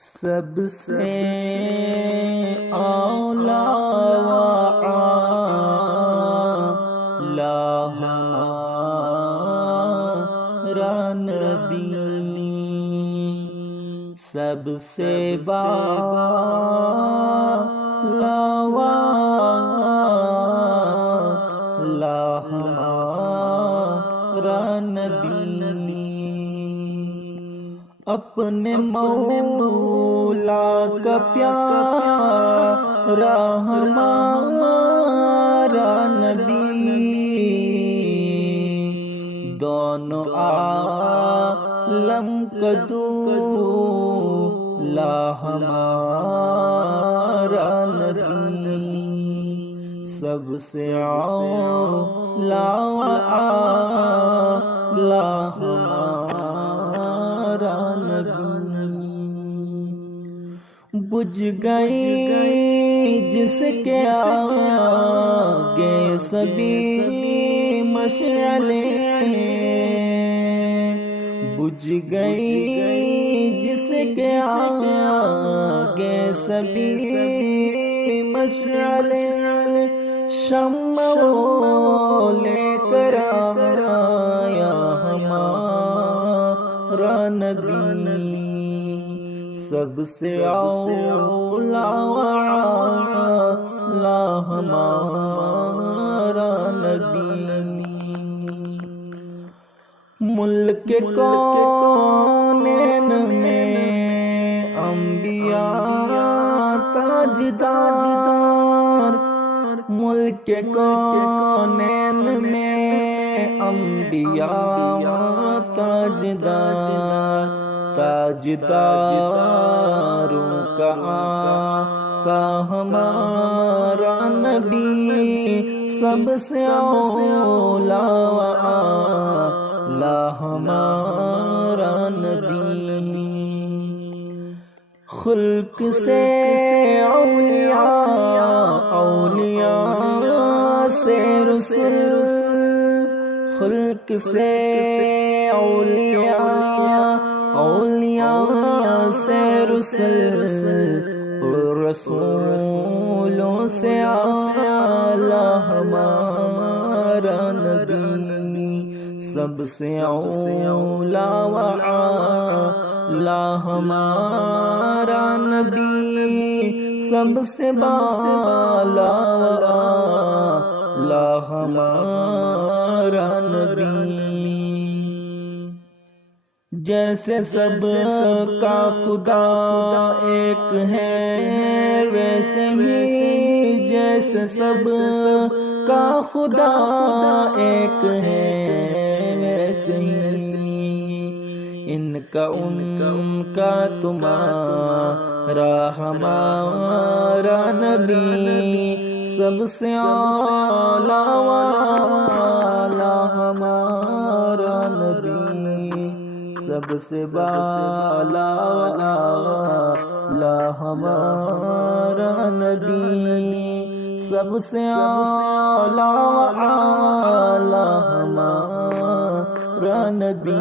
سب سے اولا و اعلی ہمارا نبی، سب سے بالا و اعلی ہمارا نبی، اپنے مولا کا پیارا ہمارا نبی، دونوں عالم کا دولا ہمارا نبی، سب سے اولا و اعلی ہمارا نبی، بجھ گئی جس کے آگے سبھی مشعلیں، بجھ گئی جس کے آگے سبھی مشعلیں، شمع وہ لے کر آیا ہمارا نبی، سب سے اولا و اعلی ہمارا نبی، ملک کونین میں انبیاء تاجدار، ملک کونین میں انبیاء تاجدار، تاجداروں کا آقا ہمارا نبی، سب سے اولا و اعلی ہمارا نبی، خلق سے اولیاء، اولیاء سے رسل، خلق سے اولیاء، اولیاء سے رسل، رسولوں سے اعلی ہمارا نبی، سب سے اولا و اعلی ہمارا نبی، سب سے بالا و اعلی ہمارا نبی، جیسے سب کا خدا ایک ہے ویسے ہی، جیسے سب کا خدا ایک ہے ویسے ہی، ان کا ان کا تمہارا ہمارا نبی، سب سے اعلی و اعلی ہمارا نبی، سب سے بالا و اعلی ہمارا نبی، سب سے اعلی و اعلی ہمارا نبی،